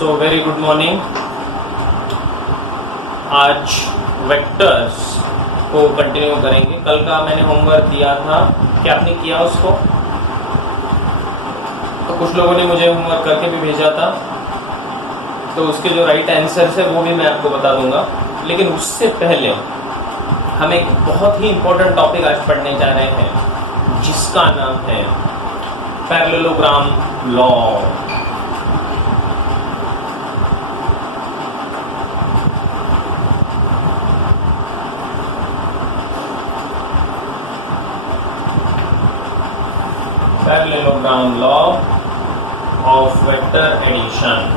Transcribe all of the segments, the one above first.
So very good morning. आज vectors को continue करेंगे। कल का मैंने होमवर्क दिया था, क्या आपने किया उसको? तो कुछ लोगों ने मुझे होमवर्क करके भी भेजा था, तो उसके जो राइट आंसर्स है वो भी मैं आपको बता दूंगा। लेकिन उससे पहले हम एक बहुत ही इंपॉर्टेंट टॉपिक आज पढ़ने जा रहे हैं, जिसका नाम है parallelogram law. Parallelogram law of vector addition.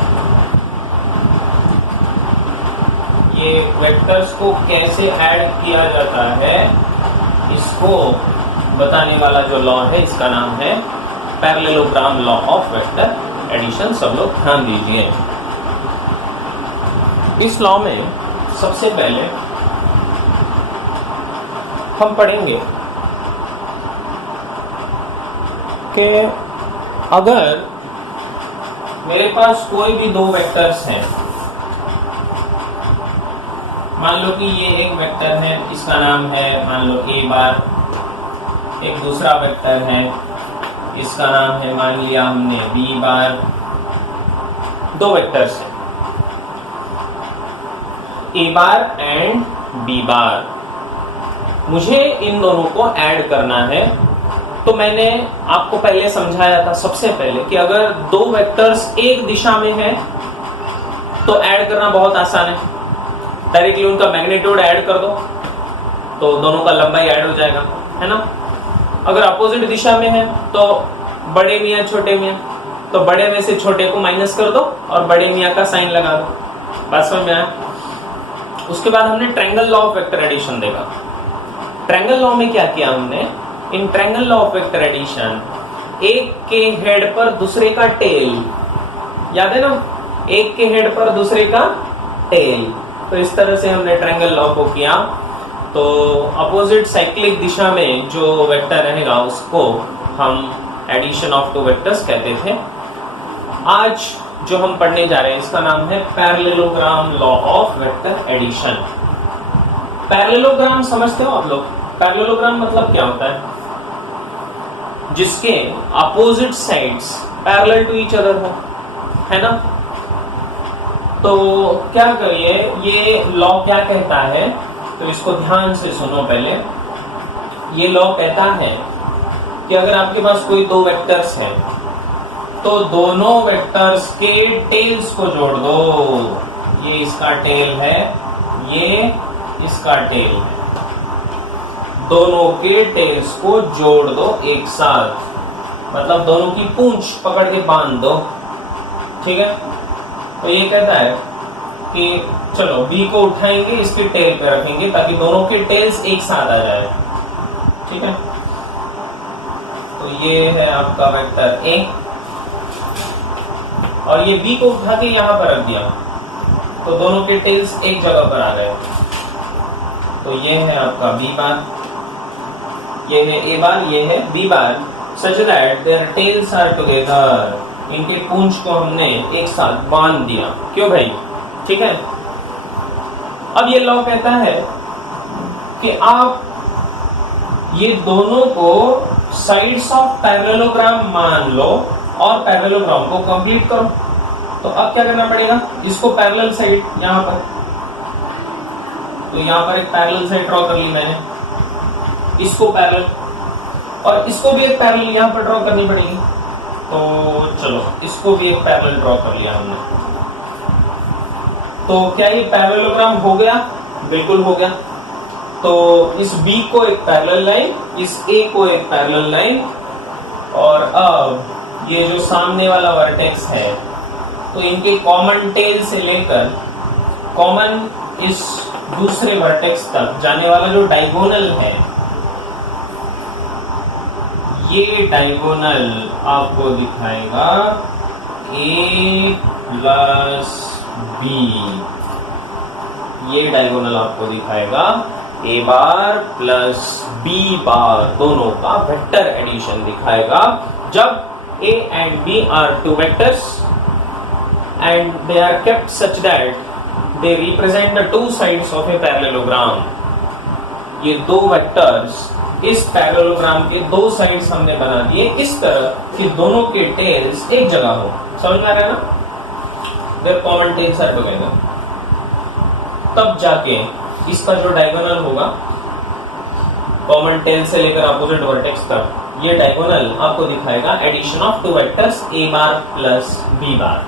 ये वेक्टर्स को कैसे ऐड किया जाता है, इसको बताने वाला जो लॉ है, इसका नाम है parallelogram law of vector addition. सब लोग ध्यान दीजिए। इस लॉ में सबसे पहले हम पढ़ेंगे कि अगर मेरे पास कोई भी दो वेक्टर्स हैं, मान लो कि ये एक वेक्टर है, इसका नाम है मान लो ए बार, एक दूसरा वेक्टर है, इसका नाम है मान लिया हमने बी बार। दो वेक्टर्स हैं, ए बार एंड बी बार। मुझे इन दोनों को ऐड करना है। तो मैंने आपको पहले समझाया था सबसे पहले कि अगर दो वेक्टर्स एक दिशा में हैं तो ऐड करना बहुत आसान है। डायरेक्टली उनका मैग्नीट्यूड ऐड कर दो तो दोनों का लंबाई ऐड हो जाएगा, है ना। अगर अपोजिट दिशा में है तो बड़े मियाँ छोटे मियाँ, तो बड़े में से छोटे को माइनस कर दो और बड़े मियाँ का साइन लगा दो। बात समझ में आया? उसके बाद हमने triangle law of vector addition देखा। ट्रायंगल लॉ में क्या किया हमने? In triangle law of vector addition, एक के हेड पर दूसरे का टेल, याद है ना, एक के हेड पर दूसरे का टेल। तो इस तरह से हमने ट्रायंगल लॉ को किया। तो अपोजिट साइक्लिक दिशा में जो वेक्टर रहेगा उसको हम एडिशन ऑफ टू वेक्टर्स कहते थे। आज जो हम पढ़ने जा रहे हैं इसका नाम है parallelogram law of vector addition. Parallelogram समझते हो आप लोग? पैरेललोग्राम मतलब क्या होता है? जिसके opposite sides parallel to each other हो, है ना। तो क्या करिए, ये लॉ क्या कहता है, तो इसको ध्यान से सुनो पहले। ये लॉ कहता है कि अगर आपके पास कोई दो वेक्टर्स हैं तो दोनों वेक्टर्स के टेल्स को जोड़ दो। ये इसका टेल है, ये इसका टेल है। दोनों के टेल्स को जोड़ दो एक साथ, मतलब दोनों की पूंछ पकड़ के बांध दो, ठीक है। तो ये कहता है कि चलो बी को उठाएंगे, इसके टेल पे रखेंगे ताकि दोनों के टेल्स एक साथ आ जाए, ठीक है। तो ये है आपका वेक्टर ए, और ये बी को उठा के यहां पर रख दिया तो दोनों के टेल्स एक जगह पर आ गए। तो ये है आपका बी बार, ये है ए बार, ये है b bar, such that their tails are together. इनके पूंछ को हमने एक साथ बांध दिया। क्यों भाई? ठीक है। अब ये लॉ कहता है कि आप ये दोनों को साइड्स ऑफ पैरेललोग्राम मान लो और पैरेललोग्राम को कंप्लीट करो। तो अब क्या करना पड़ेगा? इसको पैरेलल साइड यहां पर, तो यहां पर एक पैरेलल साइड ड्रॉ कर ली मैंने, इसको पैरेलल, और इसको भी एक पैरेलल यहां पर ड्रॉ करनी पड़ेगी। तो चलो इसको भी एक पैरेलल ड्रॉ कर लिया हमने। तो क्या ये पैरेललोग्राम हो गया? बिल्कुल हो गया। तो इस B को एक पैरेलल लाइन, इस A को एक पैरेलल लाइन, और अब ये जो सामने वाला वर्टेक्स है तो इनके कॉमन टेल से लेकर कॉमन इस दूसरे वर्टेक्स तक जाने वाला जो डायगोनल है, ये डायगोनल आपको दिखाएगा A प्लस B। ये डायगोनल आपको दिखाएगा A बार प्लस B बार, दोनों का वेक्टर एडिशन दिखाएगा। जब A and B are two vectors and they are kept such that they represent the two sides of a parallelogram. ये दो वेक्टर्स इस पैरेललोग्राम के दो साइड्स हमने बना दिए इस तरह कि दोनों के टेल्स एक जगह हो। समझ में आ रहा है ना? Their common tails are together. तब जाके इसका जो डायगोनल होगा कॉमन टेल से लेकर अपोजिट वर्टेक्स तक, ये डायगोनल आपको दिखाएगा addition of two vectors a bar plus b bar.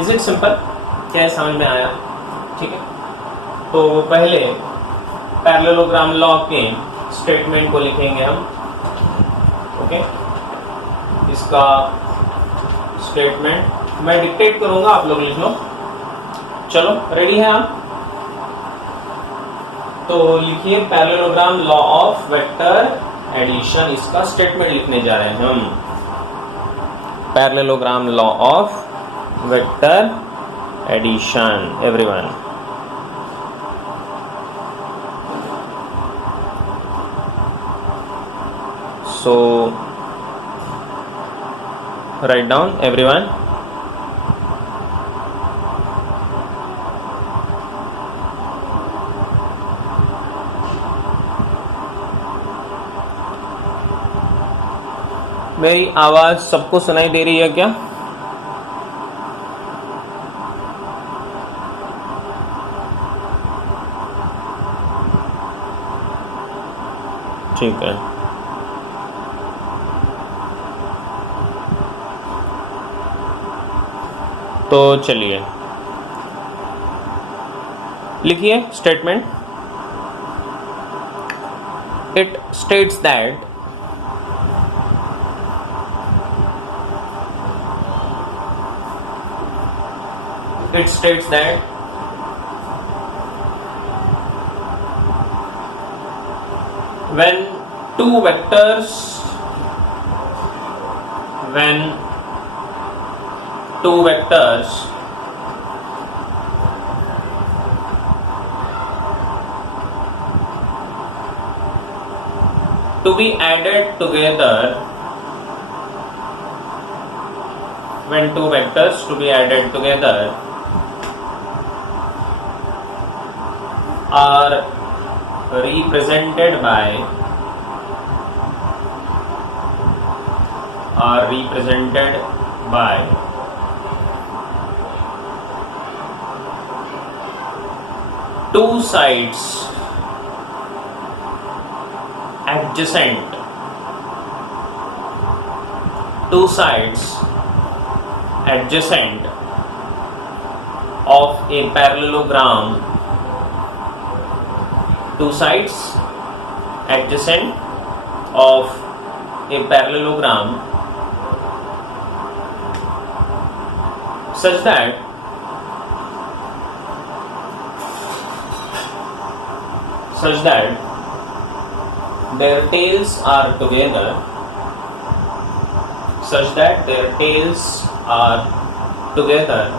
Is it simple? क्या समझ में आया? ठीक है, तो पहले पैरेललोग्राम लॉ के स्टेटमेंट को लिखेंगे हम। ओके, इसका स्टेटमेंट मैं डिक्टेट करूंगा, आप लोग लिख लो। चलो, रेडी है आप? तो लिखिए parallelogram law of vector addition, इसका स्टेटमेंट लिखने जा रहे हैं हम। Parallelogram law of vector addition, everyone. So write down everyone. मेरी आवाज सबको सुनाई दे रही है क्या? ठीक है, तो चलिए लिखिए statement. It states that when two vectors to be added together, when two vectors to be added together are represented by two sides adjacent of a parallelogram, two sides adjacent of a parallelogram such that their tails are together,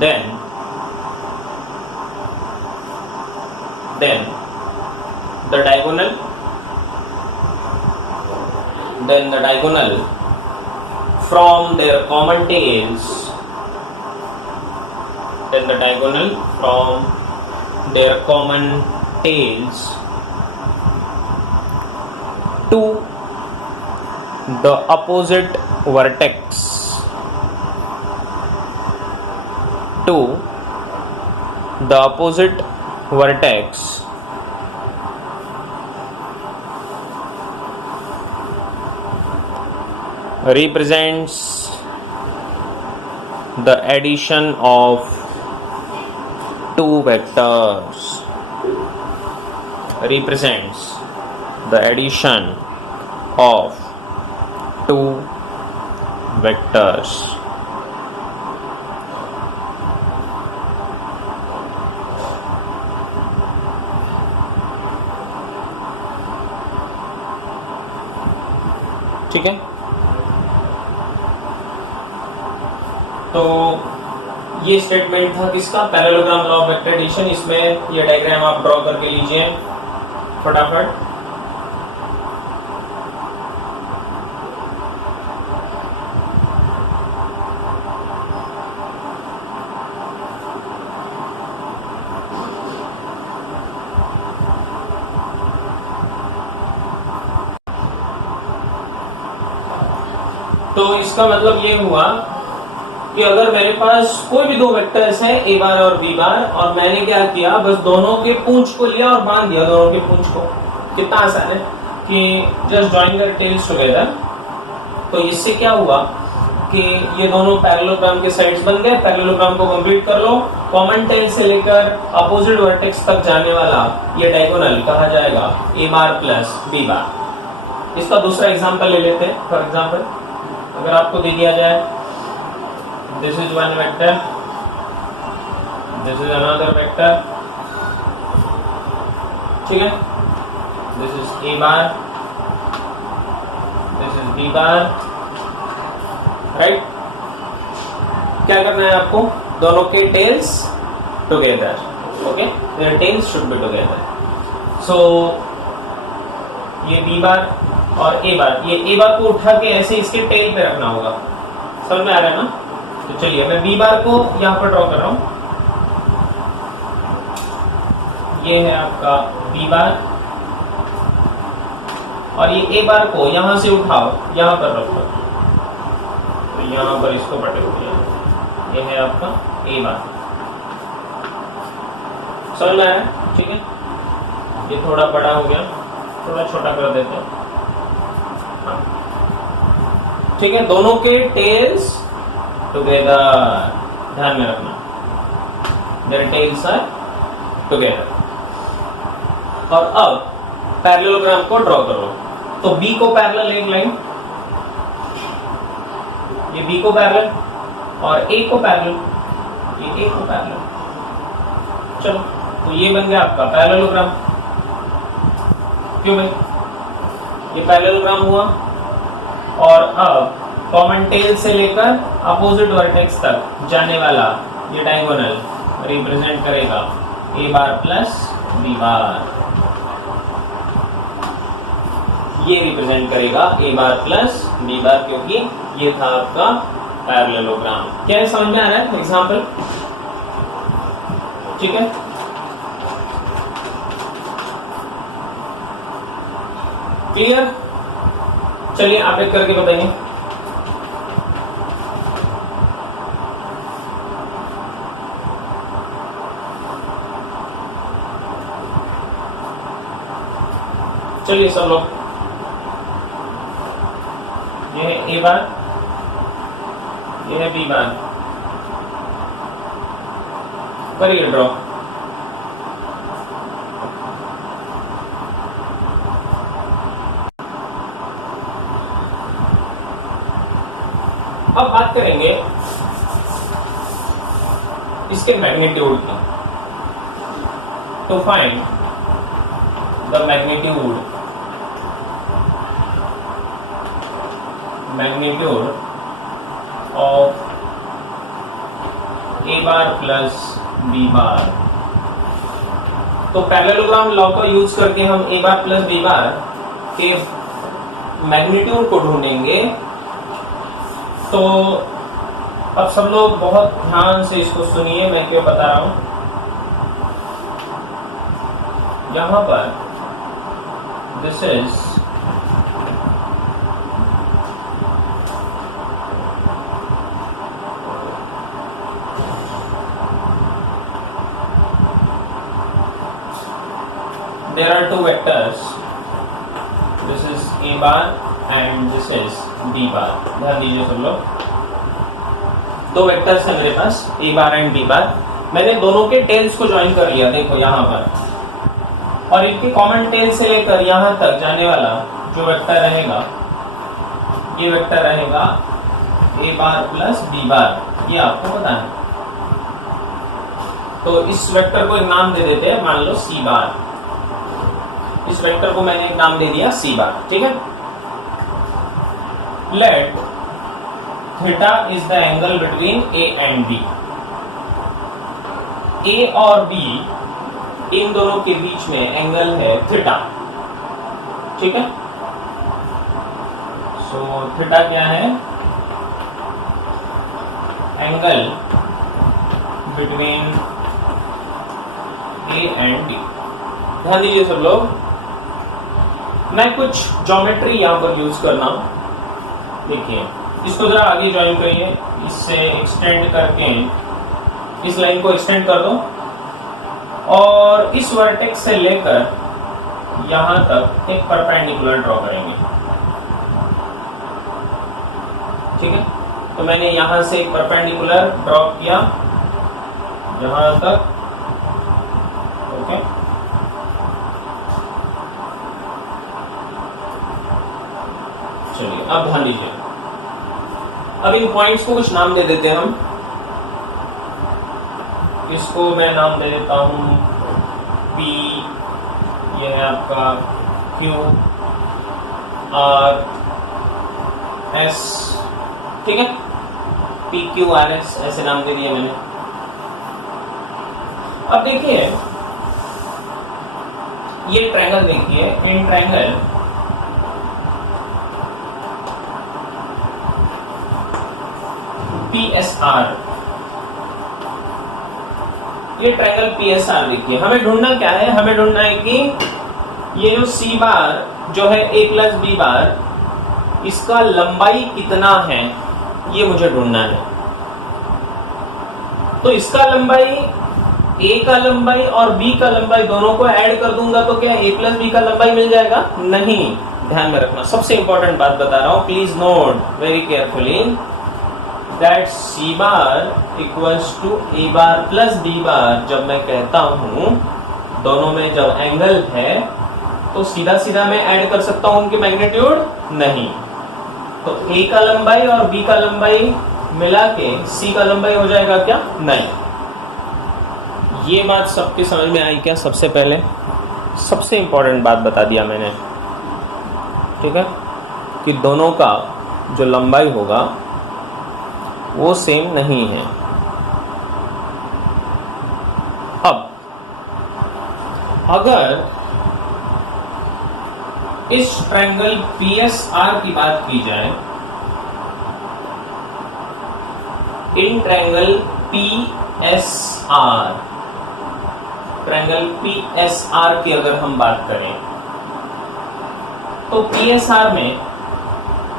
then the diagonal from their common tails to the opposite vertex represents the addition of two vectors, ठीक है। तो ये statement था किसका? Parallelogram law of vector addition. इसमें ये diagram आप draw करके लीजिए फटाफट। तो इसका मतलब ये हुआ कि अगर मेरे पास कोई भी दो वेक्टर्स हैं ए बार और बी बार, और मैंने क्या किया, बस दोनों के पूंछ को लिया और बांध दिया दोनों के पूंछ को। कितना आसान है कि just join there tales together. तो इससे क्या हुआ कि ये दोनों पैरेललोग्राम के साइड्स बन गए। पैरेललोग्राम को कंप्लीट कर लो। कॉमन टेल से लेकर अपोजिट वर्टेक्स तक जाने वाला ये डायगोनल कहा जाएगा ए बार प्लस बी बार। इसका दूसरा एग्जांपल ले लेते हैं। फॉर एग्जांपल अगर आपको दे दिया जाए this is one vector, this is another vector, ठीक है, this is a bar, this is b bar, right. क्या करना है आपको, दोनों के tails together, okay, their tails should be together. So ये बी बार और ए बार, ये ए बार को उठा के ऐसे इसके टेल पे रखना होगा। समझ में आ रहा है ना। तो चलिए मैं बी बार को यहां पर ड्रॉ कर रहा हूं। ये है आपका बी बार, और ये ए बार को यहां से उठाओ, यहां पर रखो, तो यहां पर इसको पटक दिया। ये है आपका ए बार। समझ में आया, ठीक है। ये थोड़ा बड़ा हो गया, थोड़ा छोटा कर देते हैं, ठीक है। दोनों के टेल्स टुगेदर, ध्यान में रखना, देयर टेल्स आर टुगेदर। और अब पैरेललोग्राम को ड्रॉ करो। तो बी को पैरेलल एक लाइन, ये बी को पैरेलल, और ए को पैरेलल, ये ए को पैरेलल। चलो, तो ये बन गया आपका पैरेललोग्राम। क्यों भाई, ये पैरेललोग्राम हुआ। और अब कॉमन टेल से लेकर अपोजिट वर्टेक्स तक जाने वाला ये डायगोनल रिप्रेजेंट करेगा ए बार प्लस बी बार। ये रिप्रेजेंट करेगा ए बार प्लस बी बार, क्योंकि ये था आपका पैरेललोग्राम। क्या है, समझ में आ रहा है एग्जांपल, ठीक है। क्लियर। चलिए आप एक करके बताइए। चलिए सब लोग, ये है ए बार, ये है बी बार, करिए ड्रॉ। अब बात करेंगे इसके मैग्नीट्यूड की। To find the magnitude of a bar plus b bar. तो पैरेललोग्राम लॉ का यूज करके हम ए बार प्लस बी बार के मैग्नीट्यूड को ढूंढेंगे। तो अब सब लोग बहुत ध्यान से इसको सुनिए, मैं क्यों बता रहा हूं। यहां पर this is there are two vectors, this is a bar and this is b bar। ध्यान दीजिए सब लोग, दो वेक्टर्स है मेरे पास a बार एंड b बार। मैंने दोनों के टेल्स को ज्वाइन कर लिया, देखो यहाँ पर, और इनके कॉमन टेल से लेकर यहाँ तक जाने वाला जो वेक्टर रहेगा, ये वेक्टर रहेगा a बार प्लस b बार। ये आपको पता है। तो इस वेक्टर को एक नाम दे देते हैं, मान लो c बार। इस वेक्टर को मैंने एक नाम दे दिया c बार, ठीक है। Let theta is the angle between a and b। a और b इन दोनों के बीच में एंगल है थीटा, ठीक है। सो थीटा क्या है, angle between a and b। ध्यान दीजिए सब लोग, मैं कुछ ज्योमेट्री यहां पर यूज करना हूं। देखिए इसको जरा आगे ज्वाइन करिए, इससे एक्सटेंड करके इस लाइन को एक्सटेंड कर दो और इस वर्टेक्स से लेकर यहां तक एक परपेंडिकुलर ड्रॉ करेंगे। ठीक है, तो मैंने यहां से एक परपेंडिकुलर ड्रॉ किया यहां तक। ओके, चलिए अब ध्यान दीजिए, अब इन पॉइंट्स को कुछ नाम दे देते हैं हम। इसको मैं नाम दे देता हूं P, ये है आपका Q, R, S। ठीक है, P, Q, R, S ऐसे नाम दे दिए मैंने। अब देखिए ये ट्रायंगल, देखिए इन ट्रायंगल PSR, ये ट्रायंगल PSR देखिए, हमें ढूंढना क्या है? हमें ढूंढना है कि ये जो C बार जो है A प्लस B बार, इसका लंबाई कितना है, ये मुझे ढूंढना है। तो इसका लंबाई, A का लंबाई और B का लंबाई दोनों को ऐड कर दूंगा तो क्या A प्लस B का लंबाई मिल जाएगा? नहीं, ध्यान में रखना, सबसे इंपॉर्टेंट बात बता रहा हूं, please note very carefully that C bar equals to A bar plus B bar. जब मैं कहता हूं दोनों में जब एंगल है तो सीधा सीधा मैं ऐड कर सकता हूं उनके मैग्नीट्यूड? नहीं। तो A का लंबाई और B का लंबाई मिला के C का लंबाई हो जाएगा क्या? नहीं। ये बात सबके समझ में आई क्या? सबसे पहले सबसे इंपॉर्टेंट बात बता दिया मैंने, ठीक है, कि दोनों का जो लंबाई होगा वो सेम नहीं है। अब अगर इस ट्रायंगल PSR की बात की जाए, in triangle PSR, triangle PSR की अगर हम बात करें तो PSR में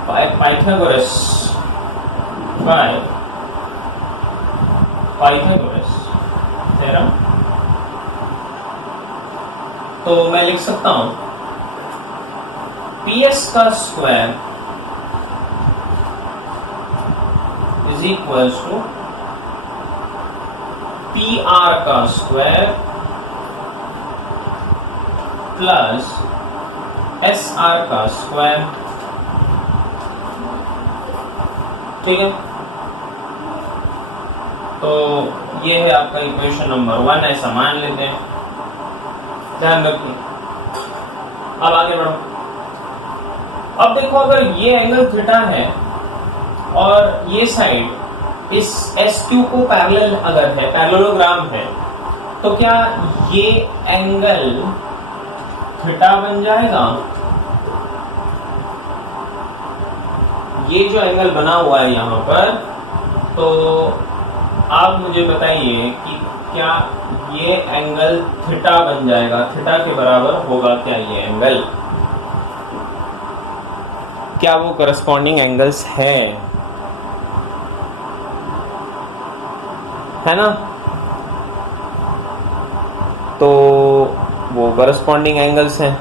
पाइथागोरस थ्योरम, तो मैं लिख सकता हूं PS का square is equals to PR का स्क्वायर प्लस SR का स्क्वायर। ठीक है, तो ये है आपका इक्वेशन नंबर 1, ऐसा मान लेते हैं, ध्यान रखिए। अब आगे बढ़ो। अब देखो, अगर ये एंगल थीटा है और ये साइड इस SQ को पैरेलल अगर है, पैरेललोग्राम है, तो क्या ये एंगल थीटा बन जाएगा? ये जो एंगल बना हुआ है यहाँ पर, तो आप मुझे बताइए कि क्या ये एंगल थीटा बन जाएगा? थीटा के बराबर होगा क्या ये एंगल? क्या वो करस्पॉन्डिंग एंगल्स है ना? तो वो करस्पॉन्डिंग एंगल्स हैं।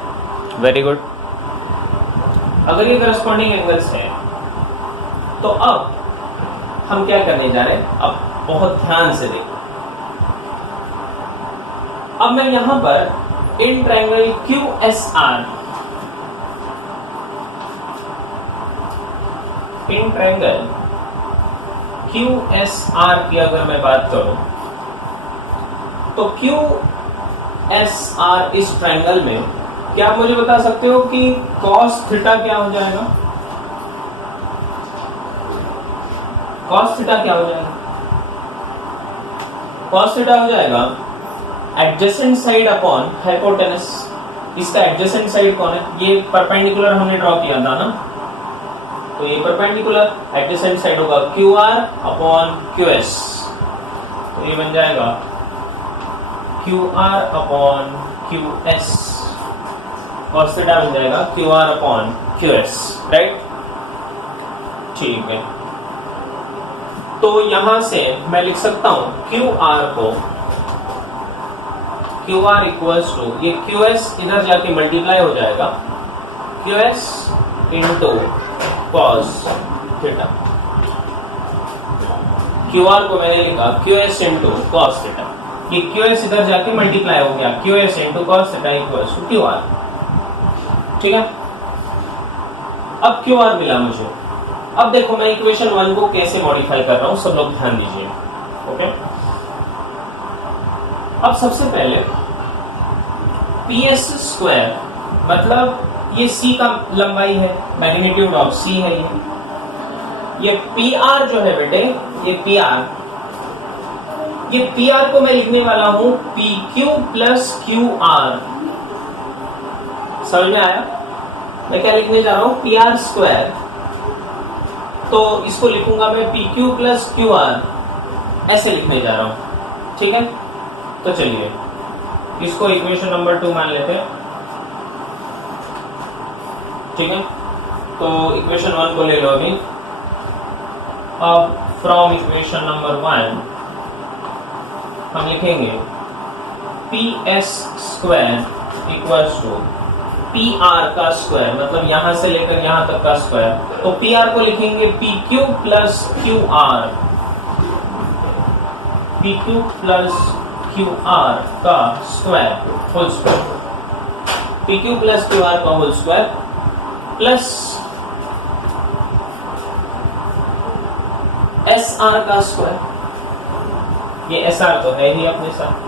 Very good. अगर ये करस्पॉन्डिंग एंगल्स हैं तो अब हम क्या करने जा रहे हैं? अब बहुत ध्यान से देखो। अब मैं यहां पर in triangle QSR, in triangle QSR की अगर मैं बात करूं तो QSR इस ट्रायंगल में क्या आप मुझे बता सकते हो कि cos थीटा क्या हो जाएगा? cos थीटा क्या हो जाएगा? cos थीटा हो जाएगा एडजेसेंट साइड अपॉन हाइपोटेनस। इसका एडजेसेंट साइड कौन है? ये परपेंडिकुलर हमने ड्रॉ किया था ना, तो ये परपेंडिकुलर, एडजेसेंट साइड होगा QR अपॉन QS, तो ये बन जाएगा QR upon QS, cos theta बन जाएगा QR अपॉन QS, राइट? ठीक है। तो यहां से मैं लिख सकता हूं QR को, QR इक्वल्स टू, ये QS इधर जाके मल्टीप्लाई हो जाएगा QS into cos theta. QR को मैंने लिखा QS इंटू कॉस थीटा, ये QS इधर जाके मल्टीप्लाई हो गया QS into cos theta equals to QR। ठीक है, अब QR मिला मुझे। अब देखो मैं इक्वेशन 1 को कैसे मॉडिफाई कर रहा हूं, सब लोग ध्यान दीजिए। ओके, अब सबसे पहले PS स्क्वायर मतलब ये C का लंबाई है, मैग्नीट्यूड ऑफ C है ये PR जो है बेटे, ये PR को मैं लिखने वाला हूं PQ प्लस QR। समझ में आया? मैं क्या लिखने जा रहा हूं, PR स्क्वायर, तो इसको लिखूंगा मैं PQ प्लस QR, ऐसे लिखने जा रहा हूं। ठीक है, तो चलिए इसको इक्वेशन नंबर 2 मान लेते हैं। ठीक है, तो इक्वेशन 1 को ले लो अभी। अब फ्रॉम इक्वेशन नंबर 1 हम लिखेंगे PS square equals to PR का स्क्वायर, मतलब यहां से लेकर यहां तक का स्क्वायर, तो PR को लिखेंगे PQ plus QR, PQ plus QR का square whole square, PQ plus QR का होल स्क्वायर प्लस SR का स्क्वायर, ये SR तो है ही अपने साथ।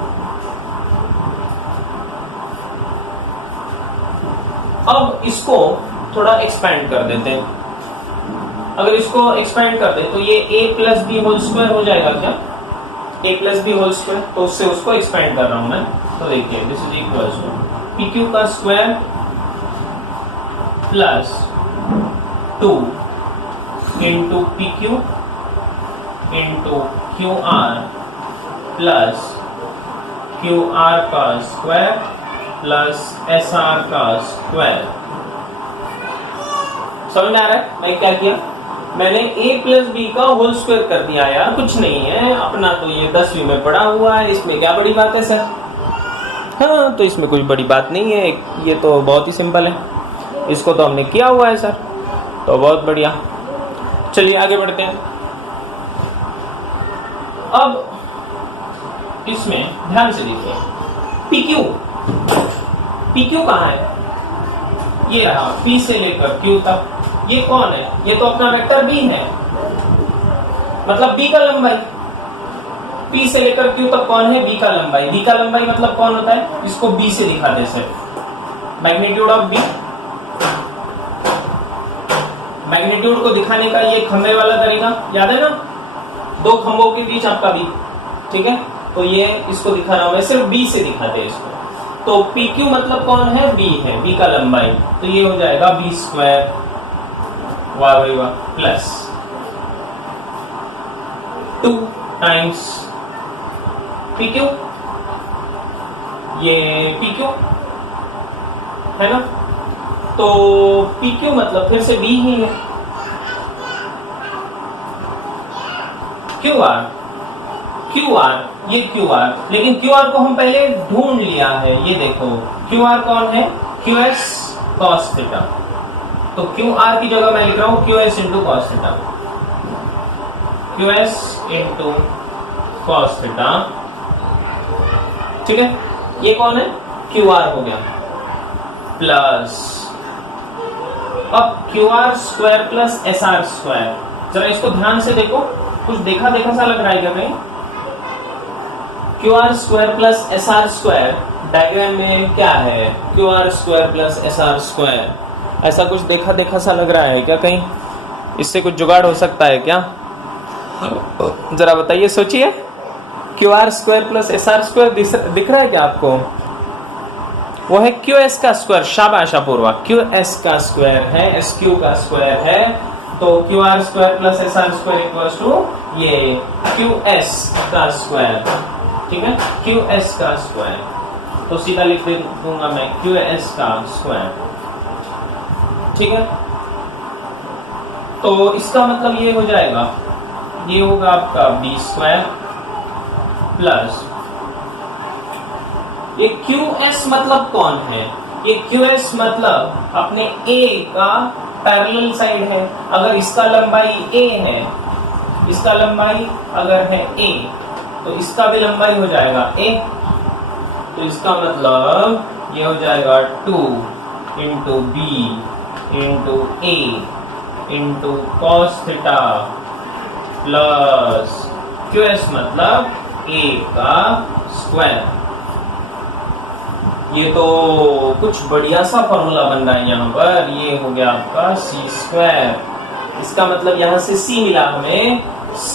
अब इसको थोड़ा एक्सपेंड कर देते हैं। अगर इसको एक्सपेंड कर दे तो ये A plus B whole square हो जाएगा क्या, A plus B whole square, तो उससे उसको एक्सपेंड कर रहा हूं मैं। तो देखिए this is equal to PQ का square plus 2 into PQ into QR plus QR का स्क्वायर प्लस SR का स्क्वायर। समझ में आ रहा है मैं क्या किया? मैंने A प्लस बी का होल स्क्वायर कर दिया यार, कुछ नहीं है अपना, तो ये 10वीं में पढ़ा हुआ है, इसमें क्या बड़ी बात है सर? हाँ, तो इसमें कोई बड़ी बात नहीं है, ये तो बहुत ही सिंपल है, इसको तो हमने किया हुआ है सर, तो बहुत बढ़िया। चलिए आगे बढ़ते हैं। अब इसमें ध्यान से देखिए, PQ कहाँ है? ये रहा, P से लेकर Q तक, ये कौन है? ये तो अपना वेक्टर B है, मतलब B का लंबाई। P से लेकर Q तक कौन है? B का लंबाई। B का लंबाई मतलब कौन होता है? इसको B से दिखाते हैं, मैग्नीट्यूड ऑफ B। मैग्नीट्यूड को दिखाने का ये खंबे वाला तरीका याद है ना, 2 खंभों के बीच आपका B। ठीक है, तो ये इसको दिखा रहा हूं मैं, सिर्फ B से दिखाते हैं इसको। तो PQ मतलब कौन है? B है, B का लंबाई, तो ये हो जाएगा B स्क्वायर, वाह भाई वाह, प्लस 2 टाइम्स PQ, ये PQ है ना, तो PQ मतलब फिर से B ही है। QR, ये QR, लेकिन QR को हम पहले ढूंढ लिया है, ये देखो QR कौन है? QS cos थीटा, तो QR की जगह मैं लिख रहा हूं QS into cos theta, QS into cos theta. ठीक है, ये कौन है? QR हो गया, प्लस अब QR square plus SR square. जरा इसको ध्यान से देखो, कुछ देखा देखा सा लग रहा है क्या कहीं? QR square plus SR square diagram में क्या है? QR square plus SR square, ऐसा कुछ देखा देखा सा लग रहा है क्या कहीं? इससे कुछ जुगाड़ हो सकता है क्या? जरा बताइए, सोचिए। QR square plus SR square दिख रहा है क्या आपको? वो है QS का स्क्वायर, शाबाश अपूर्वा, QS का स्क्वायर है, SQ का स्क्वायर है, तो QR square plus SR square equals to ये QS का स्क्वायर। ठीक है, QS का स्क्वायर, तो सीधा लिख दूंगा मैं QS का स्क्वायर। ठीक है, तो इसका मतलब ये हो जाएगा ये होगा आपका बी स्क्वायर प्लस ये QS मतलब कौन है? ये QS मतलब अपने A का पैरेलल साइड है। अगर इसका लंबाई A है, इसका लंबाई अगर है A, तो इसका भी लंबाई हो जाएगा A। तो इसका मतलब ये हो जाएगा 2 into b into a into cos theta plus QS मतलब A का स्क्वायर। ये तो कुछ बढ़िया सा फॉर्मूला बन रहा है यहाँ पर। ये हो गया आपका सी स्क्वायर। इसका मतलब यहां से C मिला हमें, C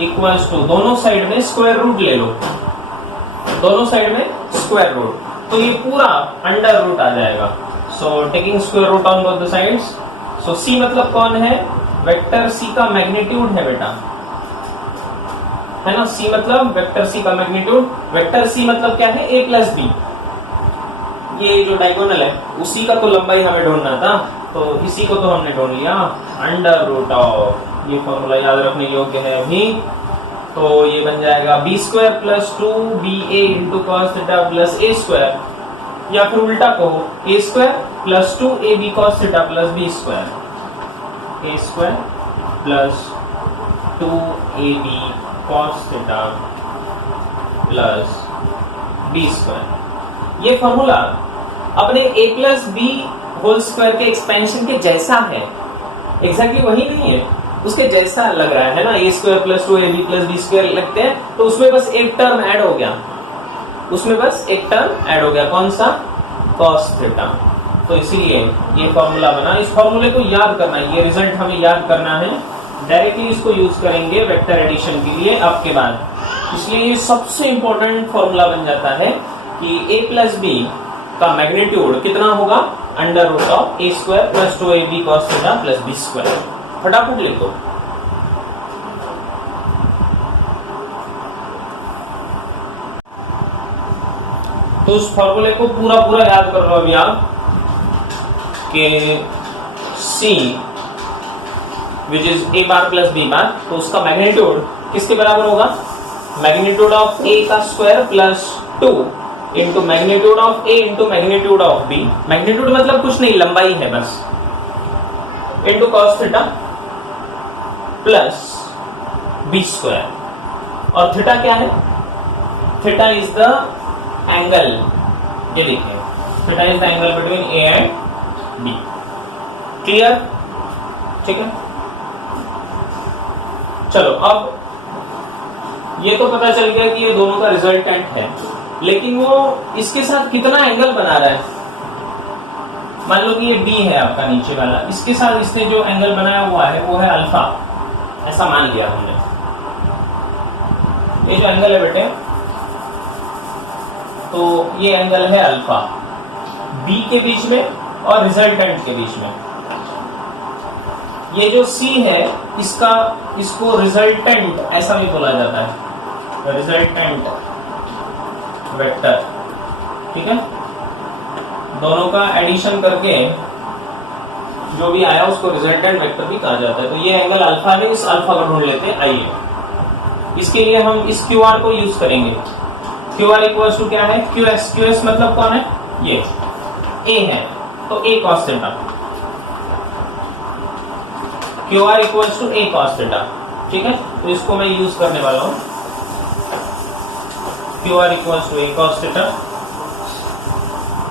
इक्वल्स टू दोनों साइड में स्क्वायर रूट ले लो, दोनों साइड में स्क्वायर रूट, तो ये पूरा अंडर रूट आ जाएगा। So taking square root on both the sides. So C मतलब कौन है? वेक्टर C का मैग्नीट्यूड है बेटा, है ना। C मतलब वेक्टर C का मैग्नीट्यूड। वेक्टर C मतलब क्या है? A plus B. ये जो डायगोनल है उसी का तो लंबाई हमें ढूंढना था, तो इसी को तो हमने ढूंढ लिया। अंडर रूट ऑफ, ये फॉर्मूला याद रखने योग्य है अभी। तो ये बन जाएगा b square plus 2ba into cos theta plus a square, या फिर उल्टा कहो a square plus 2ab cos theta plus B square, a square plus 2ab cos theta plus B square. ये फॉर्मूला अपने a plus B whole square के expansion के जैसा है, एग्जैक्टली वही नहीं है, उसके जैसा लग रहा है ना। A square plus 2ab plus B square लगते हैं, तो उसमें बस एक टर्म ऐड हो गया, उसमें बस एक टर्म ऐड हो गया, कौन सा? Cos theta. तो इसीलिए ये फॉर्मूला बना। इस फॉर्मूले को याद करना है, ये रिजल्ट हमें याद करना है। डायरेक्टली इसको यूज करेंगे वेक्टर एडिशन के लिए आपके बाद, इसलिए ये सबसे इंपॉर्टेंट फॉर्मूला बन जाता है कि a प्लस बी का मैग्नीट्यूड कितना होगा? Under root of A square plus 2ab cos theta plus B square. फटाफट लिखो। तो उस फॉर्मूले को पूरा पूरा याद कर लो अभी आप कि C which is a bar plus b bar, तो उसका मैग्नीट्यूड किसके बराबर होगा? मैग्नीट्यूड ऑफ a का square plus 2 into magnitude of a into magnitude of b। Magnitude मतलब कुछ नहीं, लंबाई है बस, into cos theta plus B square. और थीटा क्या है? थीटा इज द एंगल, ये देखिए, theta is the angle between a and b। Clear? ठीक है। चलो, अब ये तो पता चल गया कि ये दोनों का रिजल्टेंट है, लेकिन वो इसके साथ कितना एंगल बना रहा है? मान लो कि ये b है आपका नीचे वाला, इसके साथ इसने जो एंगल बनाया हुआ है वो है अल्फा, ऐसा मान लिया हमने। ये जो एंगल है बेटे, तो ये एंगल है अल्फा, b के बीच में और रिजल्टेंट के बीच में। ये जो C है इसको रिजल्टेंट ऐसा भी बोला जाता है, रिजल्टेंट वेक्टर। ठीक है, दोनों का एडिशन करके जो भी आया उसको रिजल्टेंट वेक्टर भी कहा जाता है। तो ये एंगल अल्फा है, इस अल्फा को ढूंढ लेते हैं। आइए, इसके लिए हम इस QR को यूज करेंगे। QR इक्वल्स टू क्या है? QS मतलब कौन है? ये A है, तो A cos theta. QR equals to A cos theta. ठीक है, तो इसको मैं यूज करने वाला हूं। QR equals to A cos theta,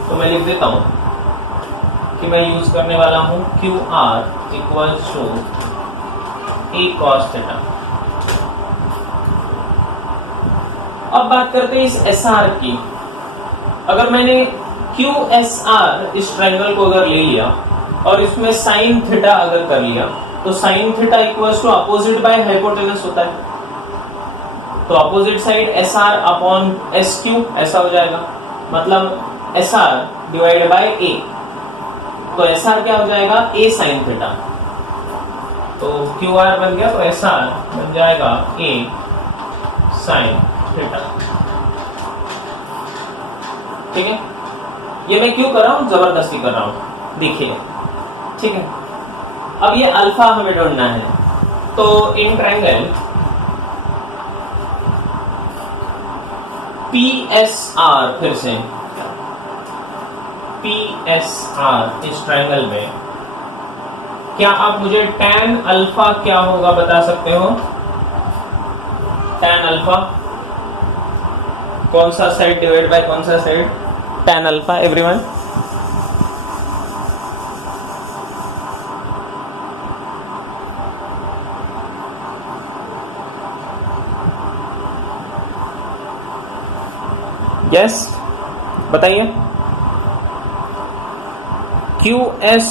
तो मैं लिख देता हूं कि मैं यूज करने वाला हूं QR equals to A cos theta. अब बात करते हैं इस SR की। अगर मैंने QSR इस ट्रायंगल को अगर ले लिया और इसमें साइन थीटा अगर कर लिया, तो sine theta equals to opposite by hypotenuse होता है। तो opposite side SR upon SQ ऐसा हो जाएगा, मतलब SR डिवाइडेड बाय A। तो SR क्या हो जाएगा? A sine theta. तो QR बन गया, तो SR बन जाएगा A साइन थीटा। ठीक है, ये मैं क्यों कर रहा हूं? जबरदस्ती कर रहा हूं, देखिए। ठीक है, अब ये अल्फा हमें ढूंढना है, तो इन ट्रायंगल PSR, फिर से PSR, इस ट्रायंगल में क्या आप मुझे tan अल्फा क्या होगा बता सकते हो? tan अल्फा कौन सा साइड डिवाइड बाय कौन सा साइड? tan alpha, everyone? यस, बताइए। QS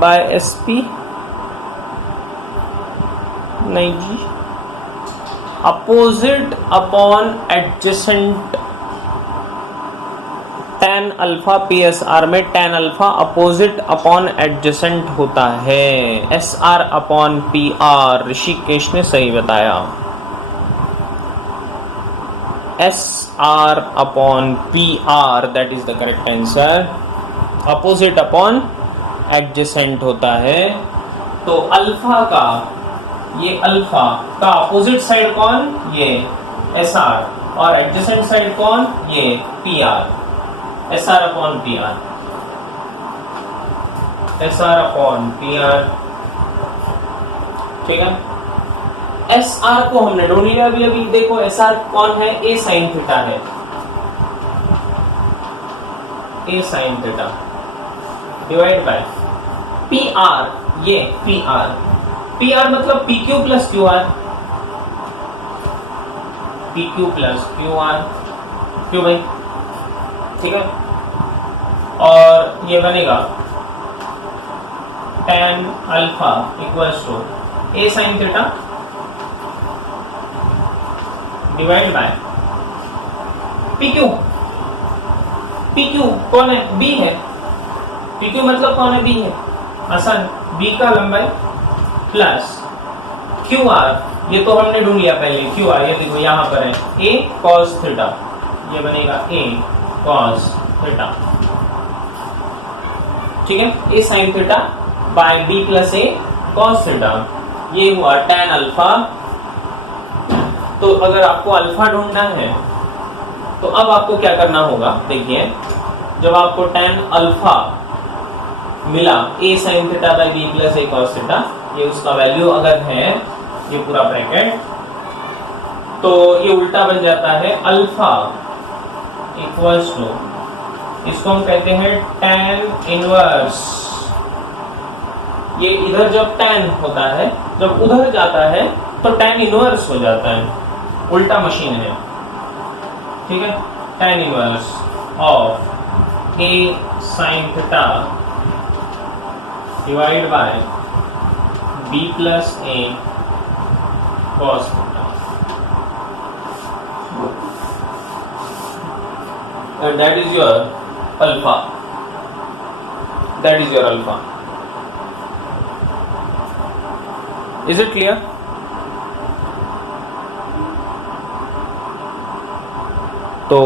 by SP? नहीं जी, opposite upon adjacent. tan alpha PSR में tan alpha opposite upon adjacent होता है। SR अपॉन PR, ऋषिकेश ने सही बताया। SR upon PR, that is the correct answer. Opposite upon adjacent होता है। तो अल्फा का, ये अल्फा का अपोजिट साइड कौन? ये SR, और एडजेसेंट साइड कौन? ये PR। SR upon PR, SR upon PR, ठीक है। SR को हमने ढूंढ लिया। अभी देखो SR कौन है? A sin थीटा है, A sin theta divide by PR, ये PR मतलब PQ plus QR, PQ plus QR, क्यों भाई? ठीक है। और ये बनेगा tan alpha equals to A sin theta divide by PQ कौन है? B है। PQ मतलब कौन है? B है, आसान। B का लंबाई प्लस QR, ये तो हमने ढूंढ लिया पहले। QR ये देखो यहां पर है, A cos थीटा, ये बनेगा A cos थीटा, ठीक है। A sin theta by B plus A cos theta, ये हुआ tan अल्फा। तो अगर आपको अल्फा ढूंढना है तो अब आपको क्या करना होगा? देखिए, जब आपको tan अल्फा मिला A sin theta by B plus A cos theta, ये उसका वैल्यू अगर है ये पूरा ब्रैकेट, तो ये उल्टा बन जाता है अल्फा इक्वल्स टू, इसको हम कहते हैं tan इनवर्स। ये इधर जब tan होता है, जब उधर जाता है तो tan इनवर्स हो जाता है, उल्टा मशीन है, ठीक है। tan inverse of A sin theta divide bye B plus A cos theta, and that is your alpha, that is your alpha. Is it clear? तो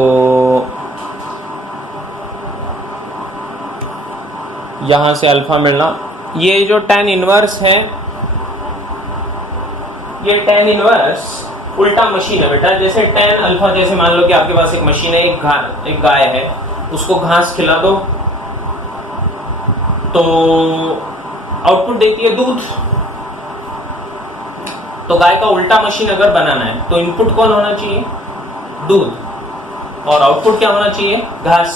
यहां से अल्फा मिलना, ये जो tan इनवर्स है, ये tan इनवर्स उल्टा मशीन है बेटा। जैसे tan अल्फा, जैसे मान लो कि आपके पास एक मशीन है, एक गाय है, उसको घास खिला दो तो आउटपुट देती है दूध। तो गाय का उल्टा मशीन अगर बनाना है तो इनपुट कौन होना चाहिए? दूध, और आउटपुट क्या होना चाहिए? घास।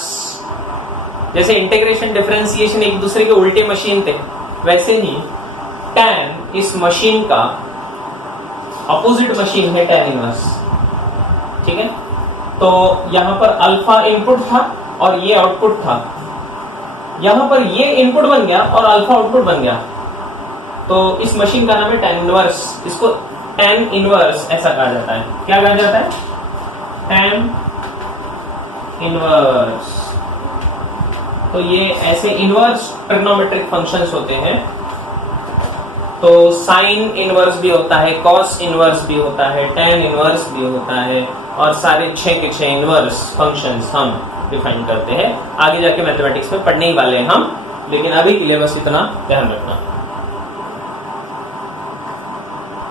जैसे इंटीग्रेशन डिफरेंशिएशन एक दूसरे के उल्टे मशीन थे, वैसे ही tan इस मशीन का अपोजिट मशीन है tan इनवर्स, ठीक है। तो यहां पर अल्फा इनपुट था और ये आउटपुट था, यहां पर ये इनपुट बन गया और अल्फा आउटपुट बन गया, तो इस मशीन का नाम है tan इनवर्स। इसको tan इनवर्स ऐसा कहा जाता है। क्या कहा जाता है? tan inverse. तो ये ऐसे इनवर्स ट्रिग्नोमेट्रिक फंक्शंस होते हैं तो साइन इनवर्स भी होता है, कॉस इनवर्स भी होता है, टेन इनवर्स भी होता है, और सारे 6 के 6 इनवर्स फंक्शंस हम डिफाइन करते हैं। आगे जाके मैथमेटिक्स में पढ़ने ही वाले हैं हम, लेकिन अभी के लिए बस इतना ध्यान रखना।